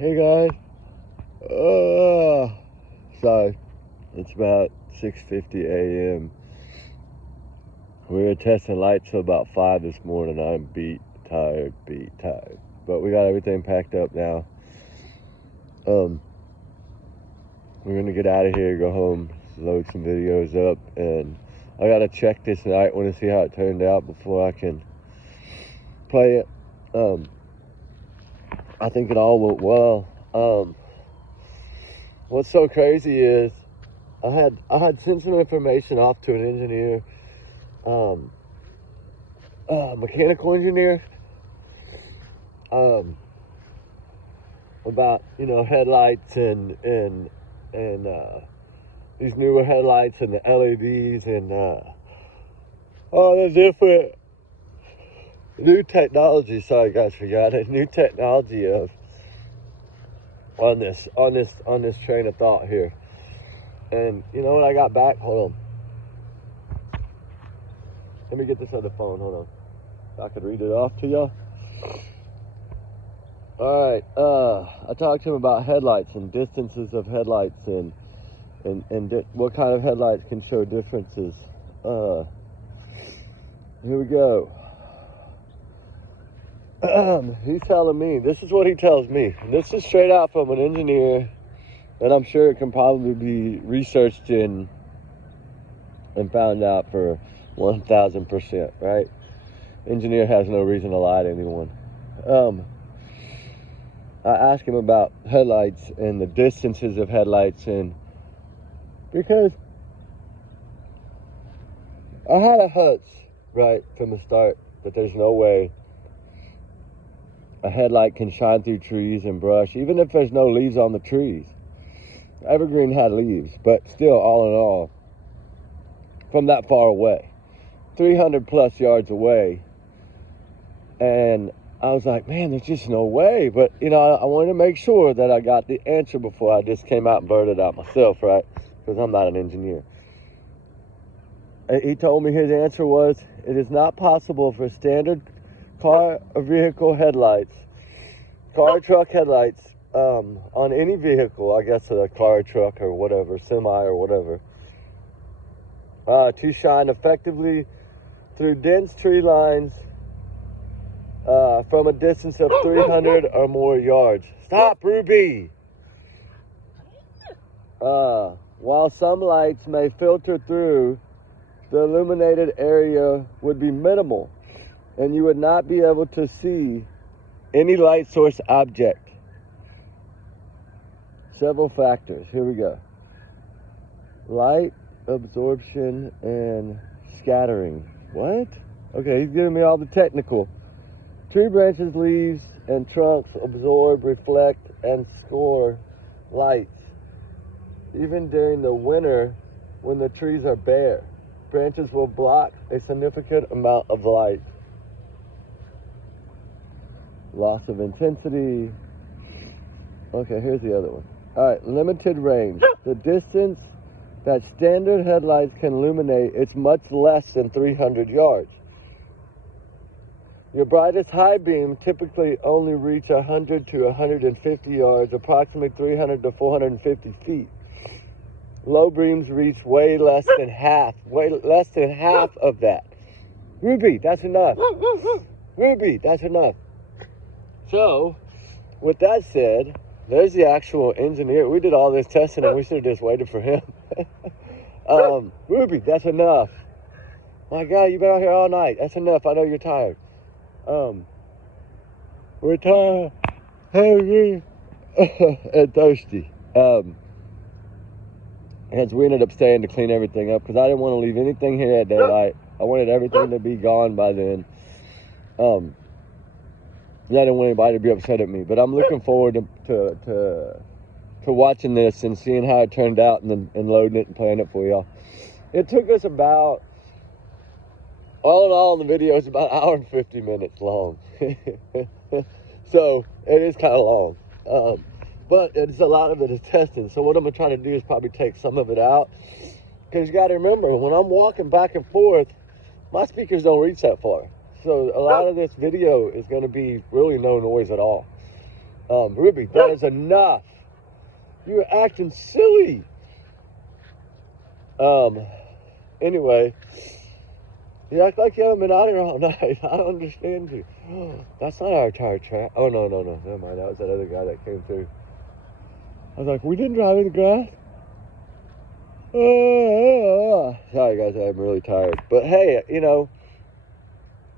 Hey guys. Sorry. It's about 6:50 a.m. We were testing lights till about 5 this morning. I'm beat, tired. But we got everything packed up now. We're gonna get out of here, go home, load some videos up, and I gotta check this night. Want to see how it turned out before I can play it. I think it all went well. What's so crazy is I had sent some information off to an engineer, mechanical engineer, about headlights and these newer headlights and the LEDs and all the different new technology. Sorry guys, forgot it. New technology on this train of thought here. And you know what I got back? Hold on. Let me get this other phone. Hold on. I could read it off to y'all. All right. I talked to him about headlights and distances of headlights and what kind of headlights can show differences. Here we go. He's telling me, this is what he tells me. And this is straight out from an engineer that I'm sure it can probably be researched in and found out for 1,000%, right? Engineer has no reason to lie to anyone. I asked him about headlights and the distances of headlights, and because I had a hunch right from the start that there's no way a headlight can shine through trees and brush, even if there's no leaves on the trees. Evergreen had leaves, but still, all in all, from that far away, 300 plus yards away, and I was like, man, there's just no way. But I wanted to make sure that I got the answer before I just came out and blurted out myself, right? Because I'm not an engineer. He told me his answer was, it is not possible for standard car or vehicle headlights, car truck headlights, on any vehicle, I guess a car, truck, or whatever, semi or whatever, to shine effectively through dense tree lines from a distance of 300 or more yards. Stop, Ruby! While some lights may filter through, the illuminated area would be minimal, and you would not be able to see any light source object. Several factors. Here we go. Light absorption and scattering. What? Okay, he's giving me all the technical. Tree branches, leaves, and trunks absorb, reflect, and score lights. Even during the winter, when the trees are bare, branches will block a significant amount of light. Loss of intensity. Okay, here's the other one. All right, limited range. The distance that standard headlights can illuminate is much less than 300 yards. Your brightest high beam typically only reach 100 to 150 yards, approximately 300 to 450 feet. Low beams reach way less than half of that. Ruby, that's enough. Ruby, that's enough. So, with that said, there's the actual engineer. We did all this testing and we should have just waited for him. Ruby, that's enough. My God, you've been out here all night. That's enough. I know you're tired. We're tired, hungry, and thirsty. And so we ended up staying to clean everything up because I didn't want to leave anything here at daylight. I wanted everything to be gone by then. I didn't want anybody to be upset at me, but I'm looking forward to watching this and seeing how it turned out and loading it and playing it for y'all. It took us about, all in all, the video is about an hour and 50 minutes long. So it is kind of long. But it's a lot of it is testing. So what I'm going to try to do is probably take some of it out. Because you got to remember, when I'm walking back and forth, my speakers don't reach that far. So a lot of this video is going to be really no noise at all. Ruby, that is enough. You're acting silly. Anyway, you act like you haven't been out here all night. I don't understand you. That's not our tire track. Oh, no. Never mind. That was that other guy that came through. I was like, we didn't drive in the grass. Sorry, guys. I'm really tired. But, hey,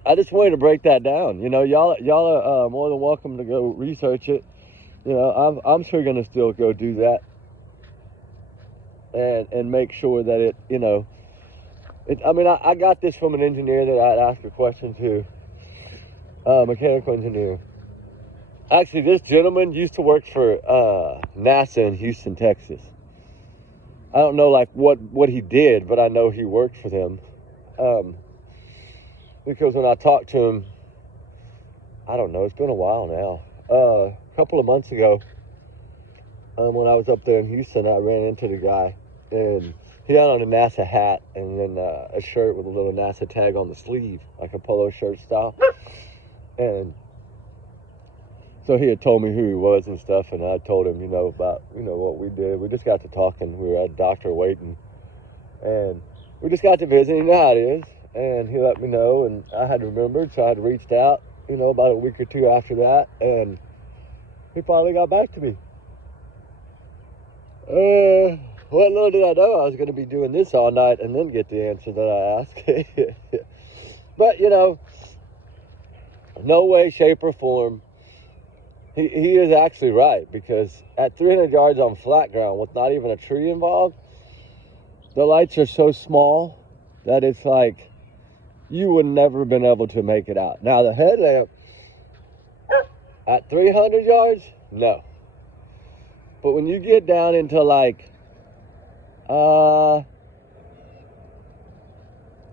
I just wanted to break that down. Y'all are more than welcome to go research it. I'm sure going to still go do that. And make sure that it, I got this from an engineer that I'd asked a question to, mechanical engineer. Actually, this gentleman used to work for NASA in Houston, Texas. I don't know what he did, but I know he worked for them. Because when I talked to him, I don't know, it's been a while now. A couple of months ago, when I was up there in Houston, I ran into the guy, and he had on a NASA hat and then a shirt with a little NASA tag on the sleeve, like a polo shirt style. And so he had told me who he was and stuff, and I told him, about, what we did. We just got to talking. We were at a doctor waiting, and we just got to visit. You know how it is. And he let me know, and I had remembered, so I had reached out, about a week or two after that, and he finally got back to me. What little did I know I was going to be doing this all night and then get the answer that I asked. But, no way, shape, or form. He is actually right, because at 300 yards on flat ground with not even a tree involved, the lights are so small that it's like you would never been able to make it out. Now, the headlamp at 300 yards, no. But when you get down into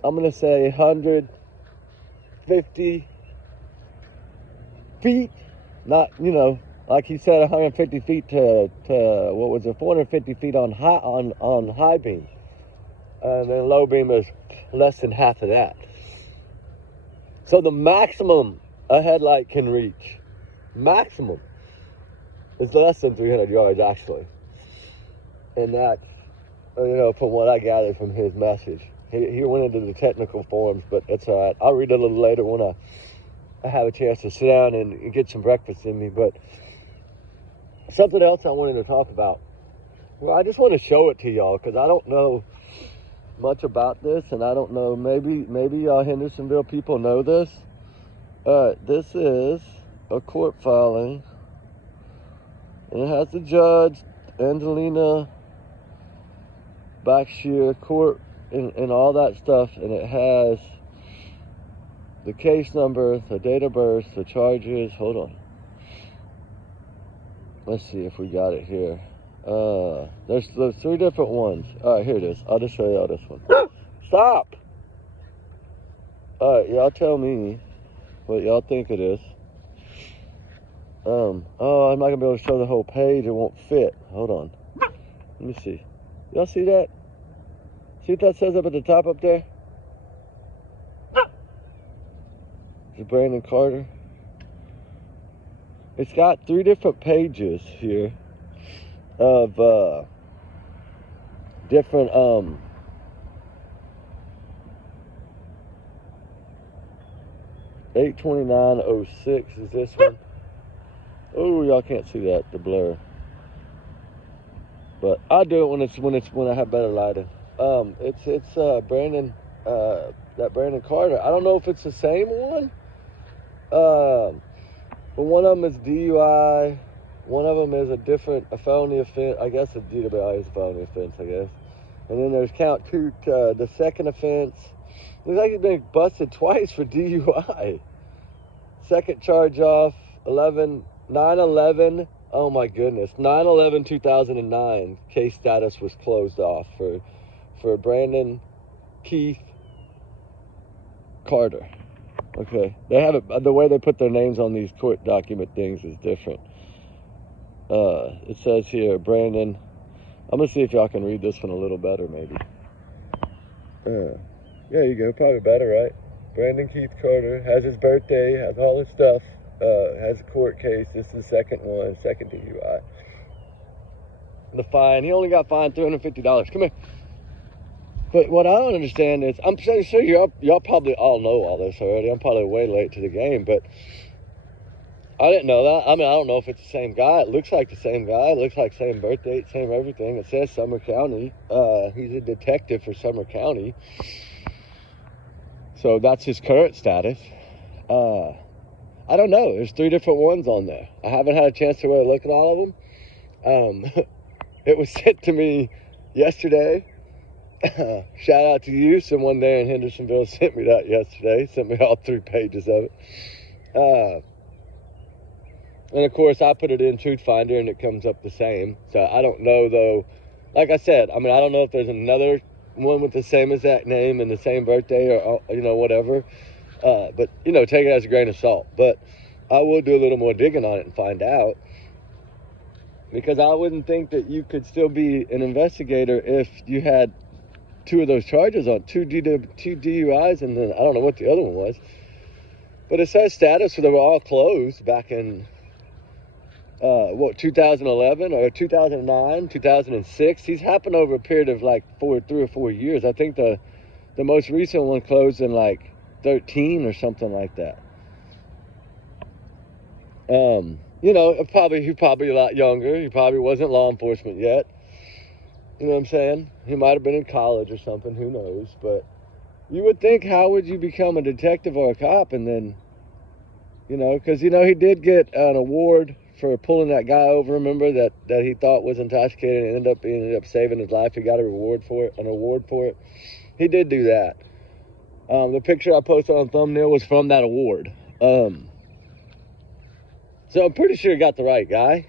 I'm going to say 150 feet, not, like he said, 150 feet to 450 feet on high beam. And then low beam is less than half of that. So the maximum a headlight can reach, maximum, is less than 300 yards, actually. And that's, from what I gathered from his message. He went into the technical forms, but it's all right. I'll read it a little later when I have a chance to sit down and get some breakfast in me. But something else I wanted to talk about. Well, I just want to show it to y'all, because I don't know much about this, and I don't know, maybe y'all Hendersonville people know this. This is a court filing, and it has the judge, Angelina Backshear court, and all that stuff, and it has the case number, the date of birth, the charges. Hold on. Let's see if we got it here. There's 3 different ones. All right, here it is. I'll just show y'all this one. Stop! All right, y'all tell me what y'all think it is. I'm not gonna be able to show the whole page. It won't fit. Hold on. Let me see. Y'all see that? See what that says up at the top up there? It's Brandon Carter. It's got 3 different pages here of different 82906 is this one. Oh, y'all can't see that, the blur. But I do it when I have better lighting. It's Brandon, that Brandon Carter. I don't know if it's the same one. But one of them is DUI. One of them is a felony offense. I guess a DUI is a felony offense, I guess. And then there's count 2, the second offense. Looks like he's been busted twice for DUI. Second charge off, 9/11. Oh my goodness, 9/11/2009. Case status was closed off for Brandon Keith Carter. Okay, they have it. The way they put their names on these court document things is different. It says here, Brandon. I'm gonna see if y'all can read this one a little better, maybe. Yeah, you go. Probably better, right? Brandon Keith Carter has his birthday, has all his stuff. has a court case. This is the second one, second DUI. The fine, he only got fined $350. Come here. But what I don't understand is, I'm so sure y'all probably all know all this already. I'm probably way late to the game, but I didn't know that. I mean, I don't know if it's the same guy. It looks like the same guy. It looks like same birth date, same everything. It says Summer County. He's a detective for Summer County. So that's his current status. I don't know. There's 3 different ones on there. I haven't had a chance to really look at all of them. It was sent to me yesterday. Shout out to you. Someone there in Hendersonville sent me that yesterday. Sent me all 3 pages of it. And of course, I put it in Truth Finder and it comes up the same. So I don't know, though. Like I said, I mean, I don't know if there's another one with the same exact name and the same birthday or, whatever. But, take it as a grain of salt. But I will do a little more digging on it and find out. Because I wouldn't think that you could still be an investigator if you had 2 of those charges on, 2 DUIs, and then I don't know what the other one was. But it says status, so they were all closed back in, 2011 or 2009, 2006. These happened over a period of like 3 or 4 years. I think the most recent one closed in like 13 or something like that. He's probably a lot younger. He probably wasn't law enforcement yet. You know what I'm saying? He might have been in college or something. Who knows? But you would think, how would you become a detective or a cop? And then, because, he did get an award for pulling that guy over. Remember that he thought was intoxicated and ended up saving his life. He got an award for it. He did do that. The picture I posted on thumbnail was from that award. So I'm pretty sure he got the right guy.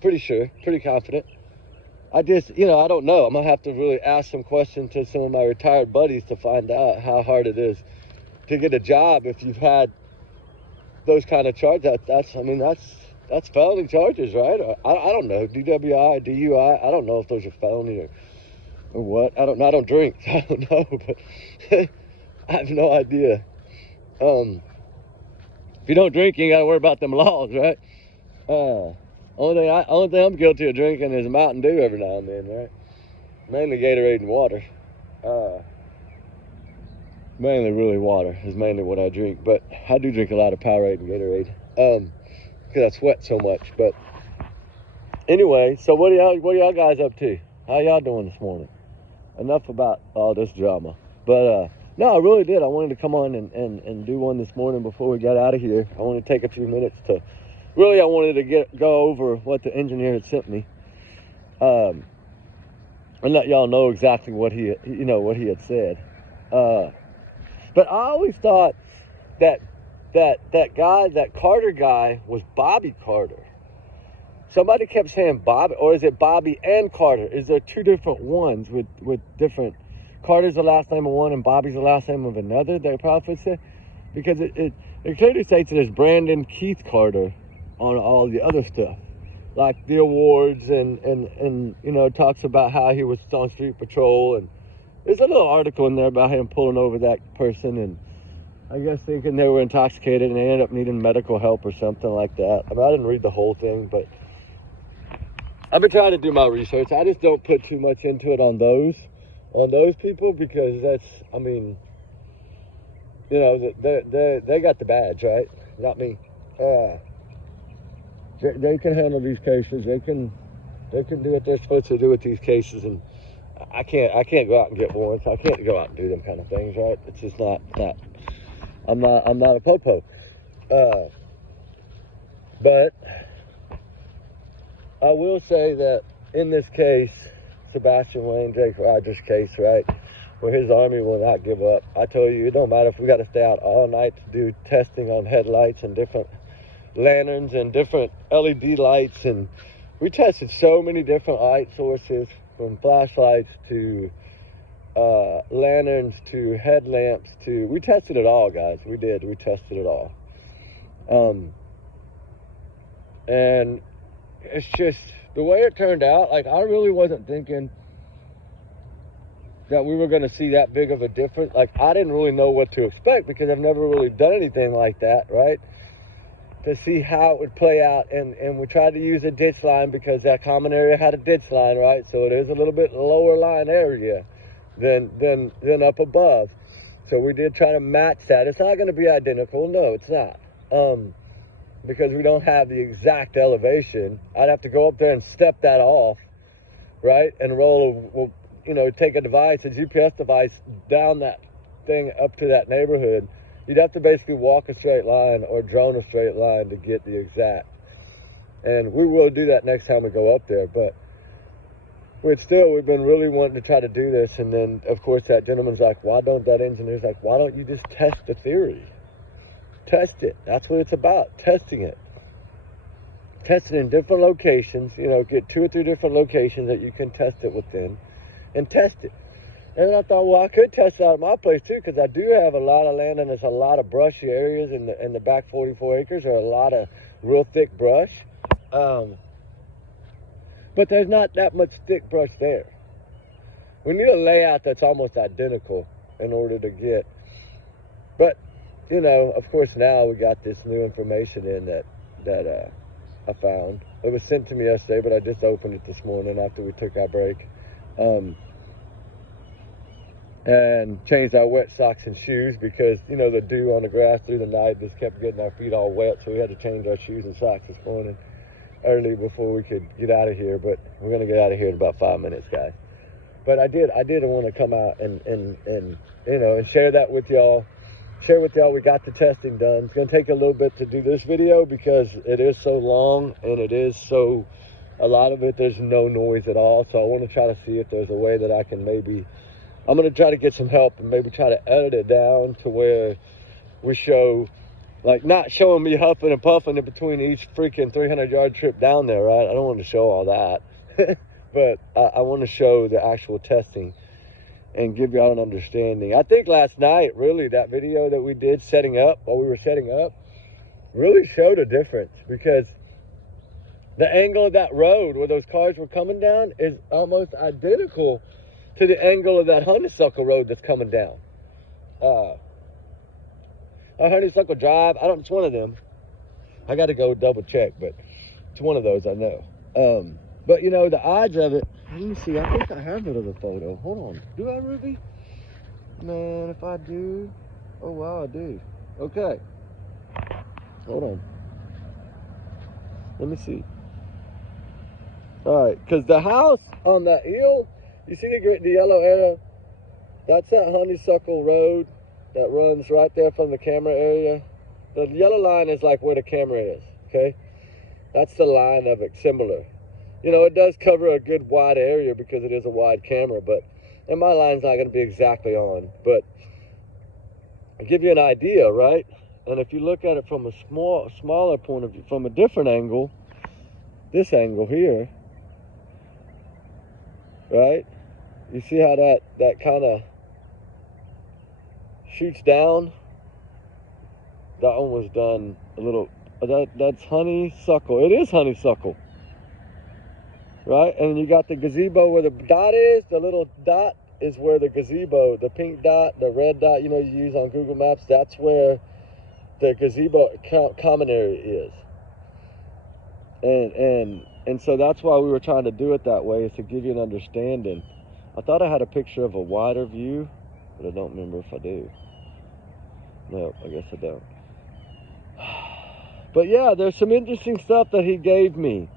Pretty confident. I just, I don't know. I'm going to have to really ask some questions to some of my retired buddies to find out how hard it is to get a job if you've had those kind of charges. That's felony charges, right? I don't know. DWI, DUI, I don't know if those are felony or what. I don't know. I don't drink. So I don't know, but I have no idea. If you don't drink, you ain't got to worry about them laws, right? Only thing I'm guilty of drinking is Mountain Dew every now and then, right? Mainly Gatorade and water. Mainly really water is mainly what I drink, but I do drink a lot of Powerade and Gatorade because I sweat so much. But anyway, so what are y'all guys up to? How y'all doing this morning? Enough about all this drama. But no, I really did. I wanted to come on and do one this morning before we got out of here. I wanted to take a few minutes to. Really, I wanted to go over what the engineer had sent me, and let y'all know exactly what he had said. But I always thought that Carter guy was Bobby Carter. Somebody kept saying Bobby, or is it Bobby and Carter? Is there 2 different ones with different? Carter's the last name of one and Bobby's the last name of another. They probably said, because it clearly states that it's Brandon Keith Carter on all the other stuff, like the awards and talks about how he was on street patrol, and there's a little article in there about him pulling over that person and I guess thinking they were intoxicated and they ended up needing medical help or something like that. I mean, I didn't read the whole thing, but I've been trying to do my research. I just don't put too much into it on those people because that's, I mean, they got the badge, right? Not me. They can handle these cases. They can do what they're supposed to do with these cases, and I can't go out and get warrants. I can't go out and do them kind of things, right? It's just not. I'm not a popo. But I will say that in this case, Sebastian Wayne, Jake Rogers case, right, where his army will not give up. I told you, it don't matter if we got to stay out all night to do testing on headlights and different lanterns and different LED lights, and we tested so many different light sources, from flashlights to lanterns to headlamps to, we tested it all, guys. We tested it all. And it's just the way it turned out. Like, I really wasn't thinking that we were going to see that big of a difference. Like, I didn't really know what to expect because I've never really done anything like that, right? to see how it would play out. And we tried to use a ditch line because that common area had a ditch line, right? So it is a little bit lower line area than up above. So we did try to match that. It's not going to be identical. No, it's not. Because we don't have the exact elevation. I'd have to go up there and step that off, right? And roll, take a device, a GPS device, down that thing up to that neighborhood. You'd have to basically walk a straight line or drone a straight line to get the exact. And we will do that next time we go up there. But we've been really wanting to try to do this. And then, of course, that gentleman's like, why don't that engineer's like, why don't you just test the theory? Test it. That's what it's about, testing it. Test it in different locations, get 2 or 3 different locations that you can test it within, and test it. And I thought, well, I could test it out of my place too, because I do have a lot of land and there's a lot of brushy areas in the back 44 acres. There are a lot of real thick brush. But there's not that much thick brush there. We need a layout that's almost identical in order to get. But, of course, now we got this new information in that I found. It was sent to me yesterday, but I just opened it this morning after we took our break. And changed our wet socks and shoes because, the dew on the grass through the night just kept getting our feet all wet. So we had to change our shoes and socks this morning early before we could get out of here. But we're going to get out of here in about 5 minutes, guys. But I did want to come out and share that with y'all. Share with y'all we got the testing done. It's going to take a little bit to do this video because it is so long and it is so, a lot of it, there's no noise at all. So I want to try to see if there's a way that I can I'm going to try to get some help and maybe try to edit it down to where we show, like, not showing me huffing and puffing in between each freaking 300-yard trip down there, right? I don't want to show all that. But I want to show the actual testing and give y'all an understanding. I think last night, really, that video that we did while we were setting up, really showed a difference because the angle of that road where those cars were coming down is almost identical to the angle of that honeysuckle road that's coming down. Our honeysuckle drive, it's one of them. I got to go double check, but it's one of those I know. But the odds of it, let me see, I think I have it as a photo. Hold on. Do I, Ruby? Man, if I do, oh wow, I do. Okay. Hold on. Let me see. All right, because the house on that hill, you see the yellow arrow? That's that honeysuckle road that runs right there from the camera area. The yellow line is like where the camera is, okay? That's the line of it, similar. It does cover a good wide area because it is a wide camera, and my line's not going to be exactly on, but I'll give you an idea, right? And if you look at it from a smaller point of view, from a different angle, this angle here, right? You see how that kind of shoots down? That one was done a little, that's honeysuckle. It is honeysuckle. Right? And you got the gazebo where the dot is. The little dot is where the gazebo, the pink dot, the red dot, you use on Google Maps. That's where the gazebo common area is. And so that's why we were trying to do it that way, is to give you an understanding. I thought I had a picture of a wider view, but I don't remember if I do. No, I guess I don't. But yeah, there's some interesting stuff that he gave me.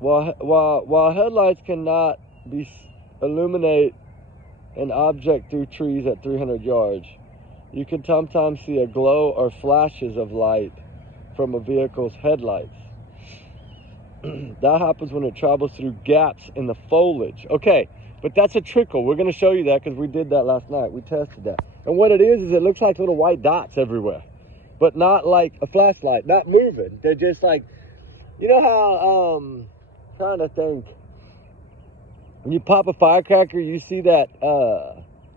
While headlights cannot illuminate an object through trees at 300 yards, you can sometimes see a glow or flashes of light from a vehicle's headlights. That happens when it travels through gaps in the foliage. Okay, but that's a trickle. We're going to show you that because we did that last night. We tested that. And what it is it looks like little white dots everywhere. But not like a flashlight, not moving. They're just like, how, trying to think. When you pop a firecracker, you see that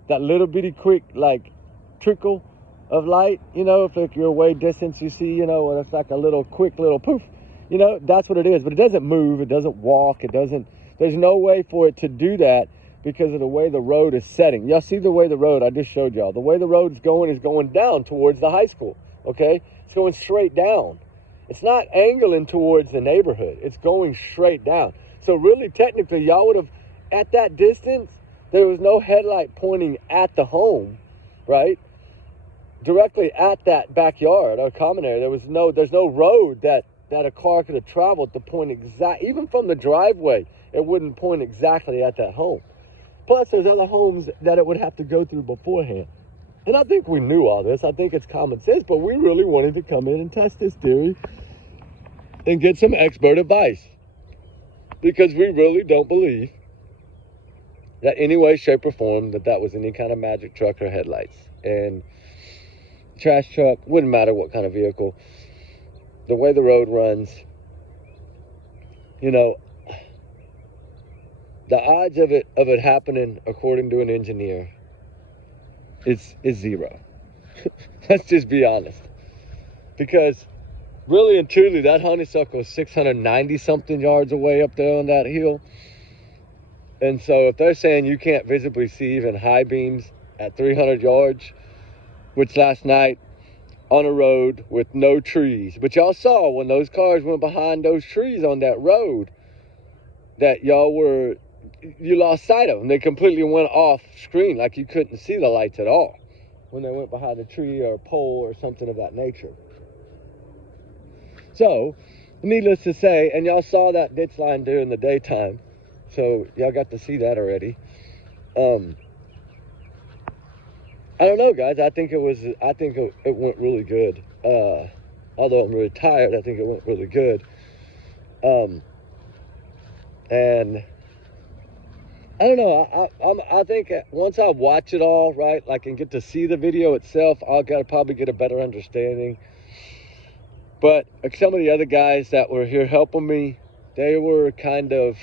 little bitty quick, like, trickle of light. If you're away distance, you see, and it's like a little quick little poof. That's what it is. But it doesn't move. It doesn't walk. There's no way for it to do that because of the way the road is setting. Y'all see the way the road, I just showed y'all, the way the road is going down towards the high school, okay? It's going straight down. It's not angling towards the neighborhood. It's going straight down. So really, technically, y'all would have, at that distance, there was no headlight pointing at the home, right? Directly at that backyard or common area. There's no road that a car could have traveled to point even from the driveway, it wouldn't point exactly at that home. Plus, there's other homes that it would have to go through beforehand. And I think we knew all this. I think it's common sense, but we really wanted to come in and test this theory and get some expert advice, because we really don't believe that any way, shape, or form that was any kind of magic truck or headlights. And trash truck, wouldn't matter what kind of vehicle, the way the road runs, the odds of it happening according to an engineer is zero. Let's just be honest. Because really and truly, that honeysuckle is 690 something yards away up there on that hill. And so if they're saying you can't visibly see even high beams at 300 yards, which last night on a road with no trees, but y'all saw when those cars went behind those trees on that road that you lost sight of them. They completely went off screen, like you couldn't see the lights at all when they went behind a tree or a pole or something of that nature. So, needless to say, and y'all saw that ditch line during the daytime, so y'all got to see that already. I don't know, guys. I think it went really good. Although I'm really tired, I think it went really good. And I don't know. I think once I watch it all, right, and get to see the video itself, I'll probably get a better understanding. But some of the other guys that were here helping me, they were kind of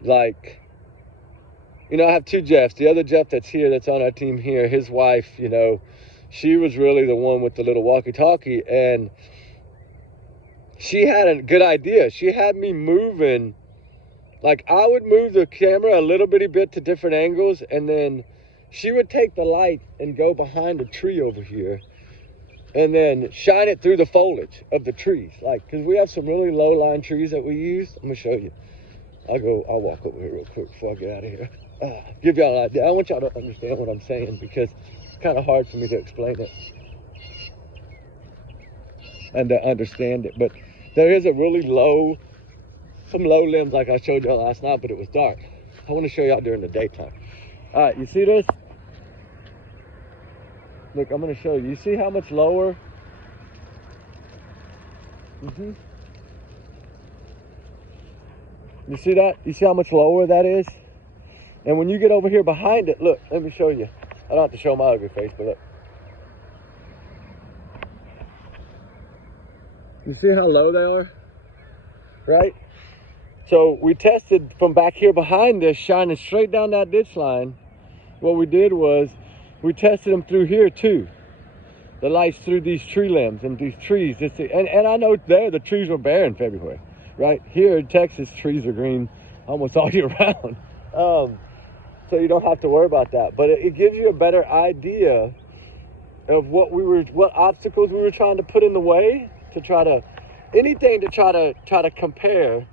like, I have two Jeffs. The other Jeff that's here, that's on our team here, his wife, she was really the one with the little walkie-talkie, and she had a good idea. She had me moving. I would move the camera a little bitty bit to different angles, and then she would take the light and go behind a tree over here and then shine it through the foliage of the trees. Because we have some really low-lying trees that we use. I'm going to show you. I'll walk over here real quick before I get out of here. Give y'all an idea. I want y'all to understand what I'm saying, because it's kind of hard for me to explain it and to understand it. But there is a really some low limbs like I showed y'all last night, but it was dark. I want to show y'all during the daytime. All right, you see this? Look, I'm going to show you. You see how much lower? You see that? You see how much lower that is? And when you get over here behind it, look, let me show you. I don't have to show my ugly face, but look. You see how low they are? Right? So we tested from back here behind this, shining straight down that ditch line. What we did was we tested them through here too. The lights through these tree limbs and these trees. And I know the trees were bare in February, right? Here in Texas, trees are green almost all year round. So you don't have to worry about that. But it gives you a better idea of what obstacles we were trying to put in the way to try to compare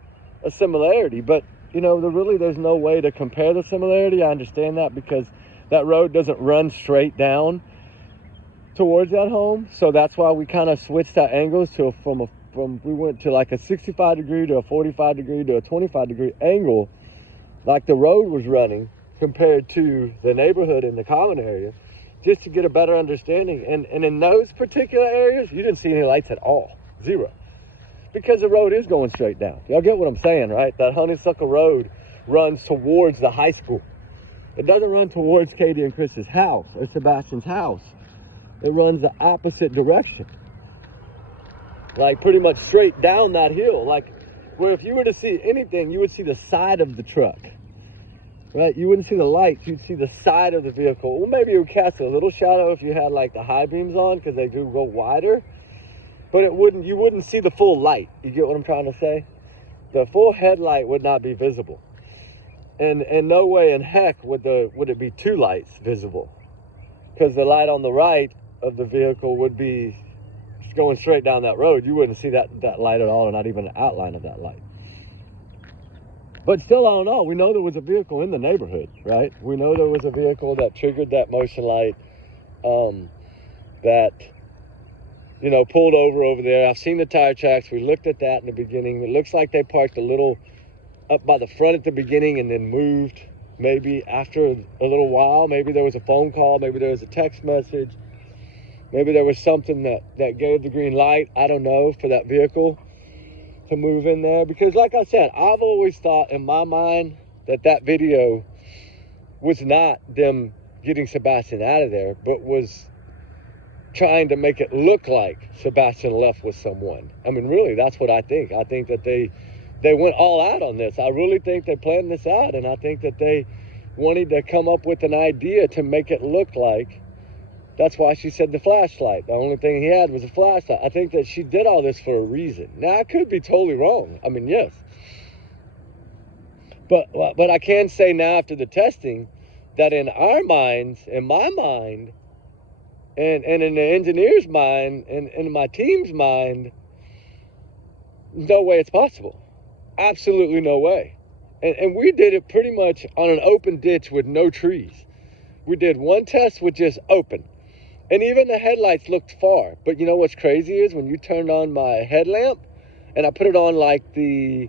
a similarity. But there's no way to compare the similarity. I understand that, because that road doesn't run straight down towards that home. So that's why we kind of switched our angles we went to a 65 degree to a 45 degree to a 25 degree angle, like the road was running, compared to the neighborhood in the common area, just to get a better understanding. And in those particular areas, you didn't see any lights at all. Zero. Because the road is going straight down. Y'all get what I'm saying, right? That Honeysuckle Road runs towards the high school. It doesn't run towards Katie and Chris's house or Sebastian's house. It runs the opposite direction. Pretty much straight down that hill. Where if you were to see anything, you would see the side of the truck. Right? You wouldn't see the lights, you'd see the side of the vehicle. Well, maybe it would cast a little shadow if you had the high beams on, because they do go wider. But you wouldn't see the full light. You get what I'm trying to say? The full headlight would not be visible. And no way in heck would it be two lights visible, because the light on the right of the vehicle would be going straight down that road. You wouldn't see that light at all, or not even an outline of that light. But still, I don't know. We know there was a vehicle in the neighborhood, right? We know there was a vehicle that triggered that motion light, that, you know, pulled over there. I've seen the tire tracks. We looked at that in the beginning. It looks like they parked a little up by the front at the beginning and then moved maybe after a little while. Maybe there was a phone call. Maybe there was a text message. Maybe there was something that gave the green light, I don't know, for that vehicle to move in there. Because like I said, I've always thought in my mind that video was not them getting Sebastian out of there, but was trying to make it look like Sebastian left with someone. I mean, really, that's what I think. I think that they went all out on this. I really think they planned this out, and I think that they wanted to come up with an idea to make it look like. That's why she said the flashlight. The only thing he had was a flashlight. I think that she did all this for a reason. Now, I could be totally wrong. I mean, yes. But I can say now after the testing that in our minds, in my mind, and in the engineer's mind, and in my team's mind, no way it's possible. Absolutely no way. And we did it pretty much on an open ditch with no trees. We did one test with just open. And even the headlights looked far. But you know what's crazy is when you turned on my headlamp and I put it on like the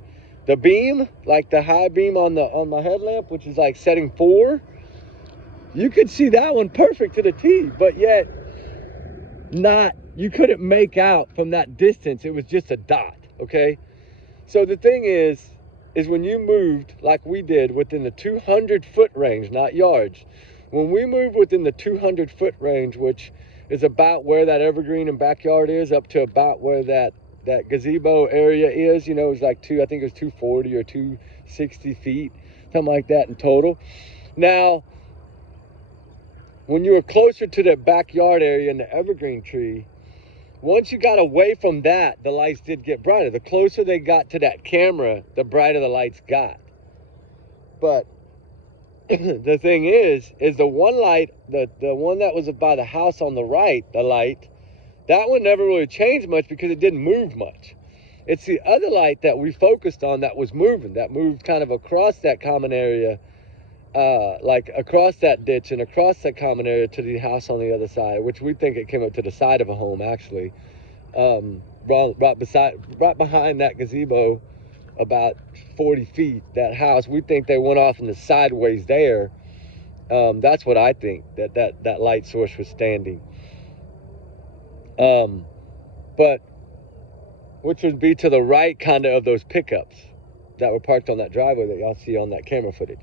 beam, like the high beam on my headlamp, which is like setting 4, you could see that one perfect to the T, but yet you couldn't make out from that distance. It was just a dot, okay? So the thing is when you moved like we did within the 200-foot range, not yards, when we moved within the 200-foot range, which is about where that evergreen and backyard is, up to about where that gazebo area is, you know, it was like I think it was 240 or 260 feet, something like that in total. Now, when you were closer to that backyard area in the evergreen tree, once you got away from that, the lights did get brighter. The closer they got to that camera, the brighter the lights got. But the thing is the one light, the one that was by the house on the right, the light, that one never really changed much because it didn't move much. It's the other light that we focused on that was moving, that moved kind of across that common area, like across that ditch and across that common area to the house on the other side, which we think it came up to the side of a home, actually. Right behind that gazebo, about 40 feet, that house, we think they went off in the sideways there. That's what I think, that light source was standing. But which would be to the right kind of those pickups that were parked on that driveway that y'all see on that camera footage.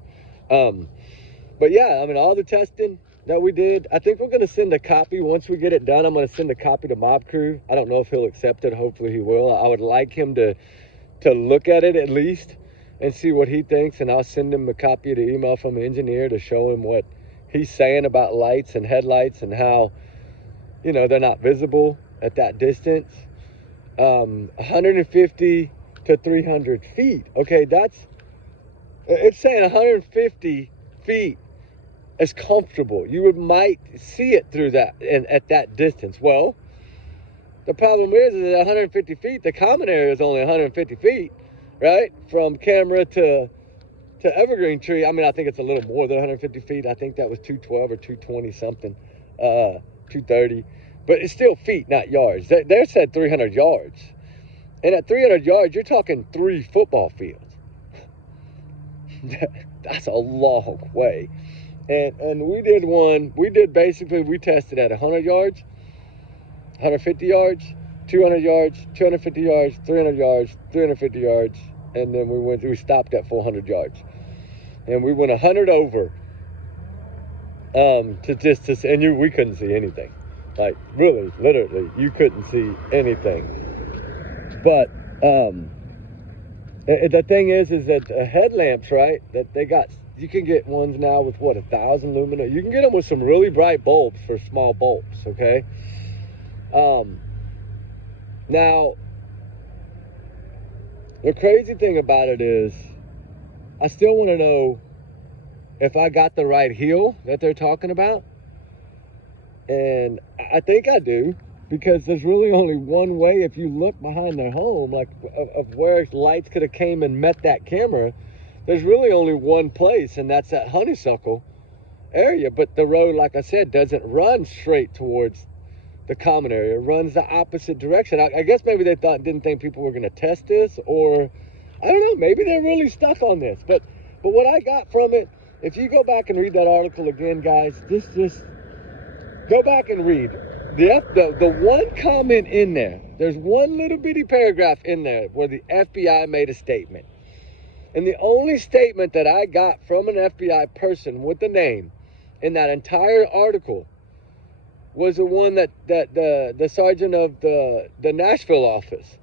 But yeah, I mean, all the testing that we did, I think we're going to send a copy. Once we get it done, I'm going to send a copy to Mob Crew. I don't know if he'll accept it. Hopefully he will. I would like him to look at it at least and see what he thinks, and I'll send him a copy of the email from the engineer to show him what he's saying about lights and headlights and how, you know, they're not visible at that distance. 150 to 300 feet. Okay, it's saying 150 feet is comfortable. You might see it through that and at that distance. Well, the problem is at 150 feet, the common area is only 150 feet, right? From camera to evergreen tree. I mean, I think it's a little more than 150 feet. I think that was 212 or 220 something, 230. But it's still feet, not yards. They said 300 yards. And at 300 yards, you're talking 3 football fields. That's a long way. And we tested at 100 yards, 150 yards, 200 yards, 250 yards, 300 yards, 350 yards, and then we stopped at 400 yards. And we went 100 over we couldn't see anything. Like, really, literally, you couldn't see anything. But the thing is that headlamps, right, that they got, you can get ones now with 1,000 lumina. You can get them with some really bright bulbs for small bulbs, okay? Now, the crazy thing about it is, I still want to know if I got the right heel that they're talking about. And I think I do, because there's really only one way. If you look behind their home, like of where lights could have came and met that camera, there's really only one place, and that's that honeysuckle area. But the road, like I said, doesn't run straight towards the common area. It runs the opposite direction. I guess maybe they didn't think people were going to test this, or I don't know, maybe they're really stuck on this. But what I got from it, if you go back and read that article again, guys, just go back and read the one comment in there. There's one little bitty paragraph in there where the FBI made a statement. And the only statement that I got from an FBI person with the name in that entire article was the one that the sergeant of the Nashville office,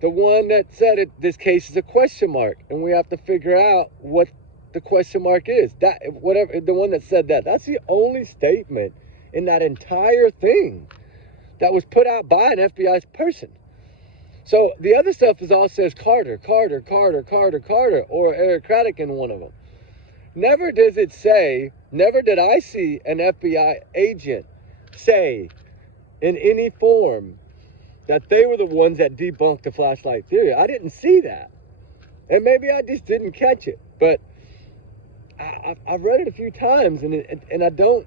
the one that said this case is a question mark, and we have to figure out what the question mark is. That whatever, the one that said that. That's the only statement in that entire thing that was put out by an FBI person. So the other stuff is all says Carter, Carter, Carter, Carter, Carter, or Eric Craddock in one of them. Never does it say, never did I see an FBI agent say in any form that they were the ones that debunked the flashlight theory. I didn't see that. And maybe I just didn't catch it. But I've read it a few times, and I don't.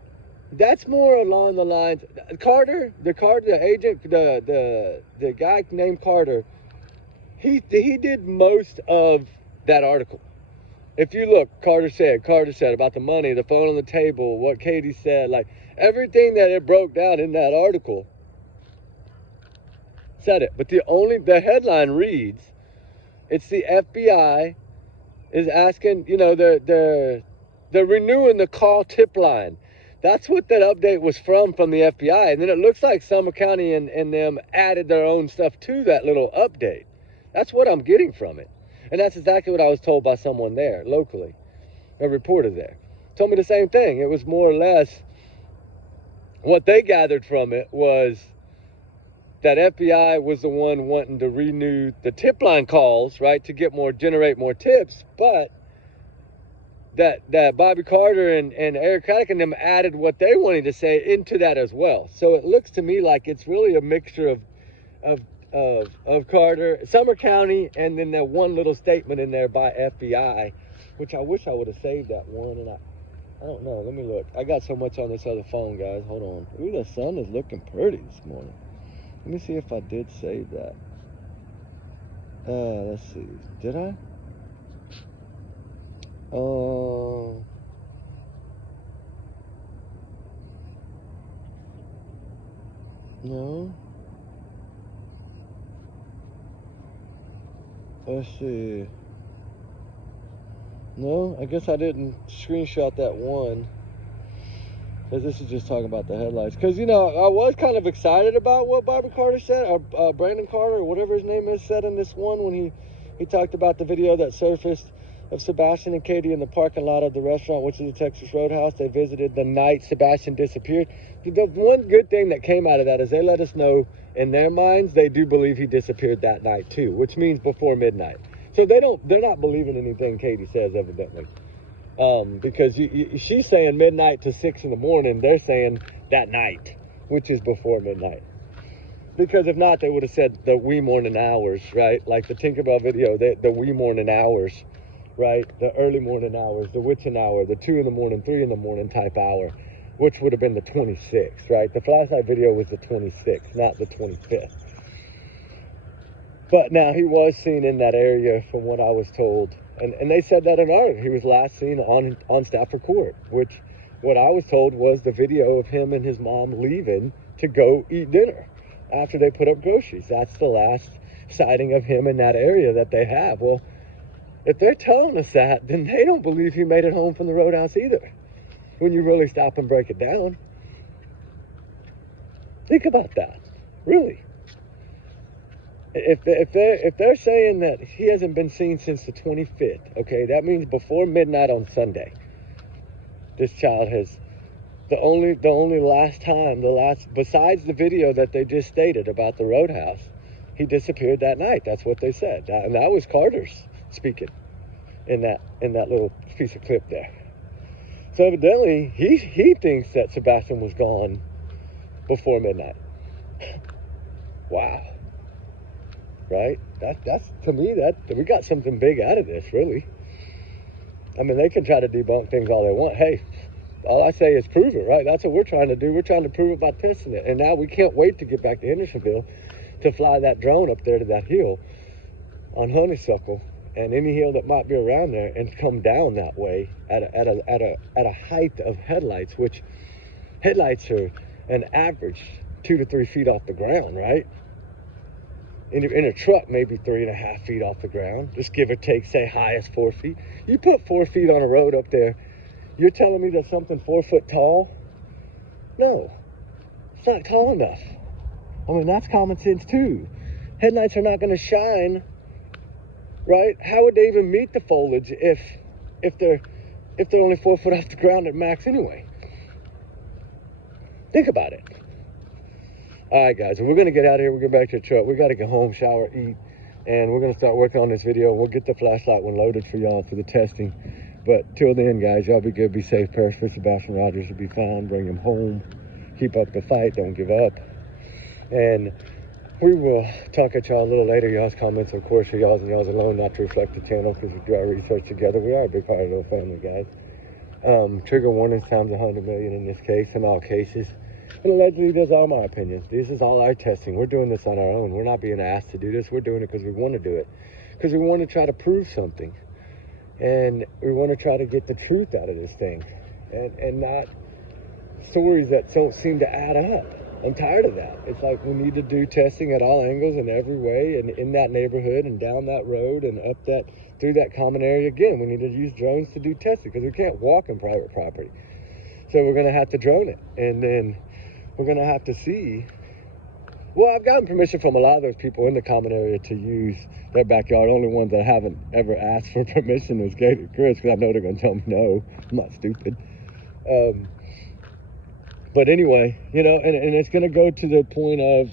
That's more along the lines. Carter, the agent, the guy named Carter, he did most of that article. If you look, Carter said about the money, the phone on the table, what Katie said, like everything that it broke down in that article said it. But the headline reads, it's the FBI is asking, they're renewing the call tip line. That's what that update was from the FBI. And then it looks like Summer County and them added their own stuff to that little update. That's what I'm getting from it. And that's exactly what I was told by someone there, locally. A reporter there. Told me the same thing. It was more or less what they gathered from it was that FBI was the one wanting to renew the tip line calls, right, to generate more tips, but that Bobby Carter and Eric Craddock and them added what they wanted to say into that as well. So it looks to me like it's really a mixture of Carter, Summer County, and then that one little statement in there by FBI, which I wish I would have saved that one, and I don't know. Let me look. I got so much on this other phone, guys. Hold on. Ooh, the sun is looking pretty this morning. Let me see if I did save that. Let's see. Did I? No. Let's see. No, I guess I didn't screenshot that one. Because this is just talking about the headlights. Because, I was kind of excited about what Bobby Carter said, or Brandon Carter, or whatever his name is, said in this one when he talked about the video that surfaced of Sebastian and Katie in the parking lot of the restaurant, which is the Texas Roadhouse. They visited the night Sebastian disappeared. The one good thing that came out of that is they let us know in their minds they do believe he disappeared that night too, which means before midnight. So they're not believing anything Katie says, evidently. Because she's saying midnight to 6 in the morning. They're saying that night, which is before midnight. Because if not, they would have said the wee morning hours, right? Like the Tinkerbell video, the wee morning hours, right? The early morning hours, the witching hour, the 2 in the morning, 3 in the morning type hour, which would have been the 26th, right? The flashlight video was the 26th, not the 25th. But now he was seen in that area from what I was told. And they said that in Ireland. He was last seen on Stafford Court, which what I was told was the video of him and his mom leaving to go eat dinner after they put up groceries. That's the last sighting of him in that area that they have. Well, if they're telling us that, then they don't believe he made it home from the Roadhouse either. When you really stop and break it down. Think about that. Really. If they're saying that he hasn't been seen since the 25th, okay, that means before midnight on Sunday. This child has the only last time, besides the video that they just stated about the Roadhouse, he disappeared that night. That's what they said. And that was Carter's speaking in that little piece of clip there. So evidently, he thinks that Sebastian was gone before midnight. Wow. Right? That's to me, that we got something big out of this, really. I mean, they can try to debunk things all they want. Hey, all I say is prove it, right? That's what we're trying to do. We're trying to prove it by testing it. And now we can't wait to get back to Hendersonville to fly that drone up there to that hill on Honeysuckle and any hill that might be around there, and come down that way at a height of headlights, which headlights are an average 2 to 3 feet off the ground, right? In a truck, maybe 3.5 feet off the ground, just give or take, say highest 4 feet. You put 4 feet on a road up there, you're telling me that something 4 foot tall? No, it's not tall enough. I mean, that's common sense too. Headlights are not going to shine, right? How would they even meet the foliage if they're only 4 foot off the ground at max anyway? Think about it. All right, guys, we're going to get out of here. We'll get back to the truck. We got to go home, shower, eat, and we're going to start working on this video. We'll get the flashlight one loaded for y'all for the testing. But till then, guys, y'all be good, be safe. Prayers for Sebastian Rogers to be found. Bring him home. Keep up the fight. Don't give up. And we will talk at y'all a little later. Y'all's comments, of course, are y'all's and y'all's alone, not to reflect the channel, because we do our research together. We are a big part of the family, guys. Trigger warnings times 100 million in this case, in all cases. And allegedly, those are my opinions. This is all our testing. We're doing this on our own. We're not being asked to do this. We're doing it because we want to do it. Because we want to try to prove something. And we want to try to get the truth out of this thing. And not stories that don't seem to add up. I'm tired of that. It's like we need to do testing at all angles in every way, and in that neighborhood and down that road and up that, through that common area. Again, we need to use drones to do testing because we can't walk in private property. So we're going to have to drone it. And then we're going to have to see. Well, I've gotten permission from a lot of those people in the common area to use their backyard. Only ones that I haven't ever asked for permission is Gator Chris, because I know they're going to tell me no. I'm not stupid. But anyway, you know, and it's going to go to the point of,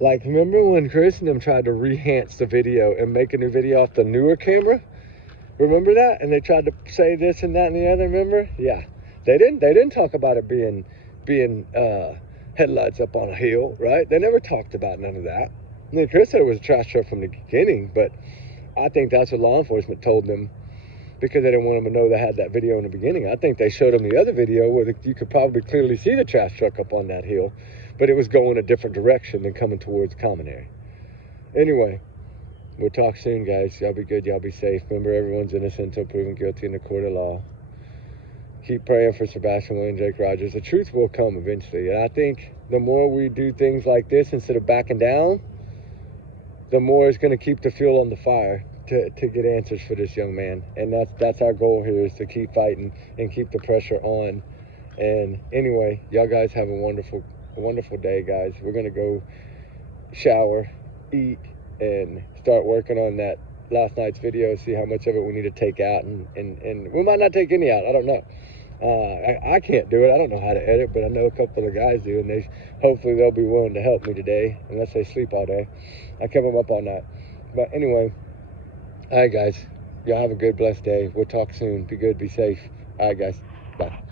like, remember when Chris and them tried to re-enhance the video and make a new video off the newer camera? Remember that? And they tried to say this and that and the other, remember? Yeah. They didn't talk about it being headlights up on a hill, right? They never talked about none of that. I mean, Chris said it was a trash truck from the beginning, but I think that's what law enforcement told them, because they didn't want them to know they had that video in the beginning. I think they showed them the other video where you could probably clearly see the trash truck up on that hill, but it was going a different direction than coming towards common area. Anyway, we'll talk soon, guys. Y'all be good. Y'all be safe. Remember, everyone's innocent until proven guilty in the court of law. Keep praying for Sebastian and Jake Rogers. The truth will come eventually. And I think the more we do things like this instead of backing down, the more it's going to keep the fuel on the fire to get answers for this young man. And that's our goal here, is to keep fighting and keep the pressure on. And anyway, y'all guys have a wonderful day, guys. We're going to go shower, eat, and start working on that last night's video, see how much of it we need to take out. And we might not take any out. I don't know. I can't do it. I don't know how to edit, but I know a couple of guys do, and hopefully they'll be willing to help me today, unless they sleep all day. I kept them up all night. But anyway, all right, guys. Y'all have a good, blessed day. We'll talk soon. Be good. Be safe. All right, guys. Bye.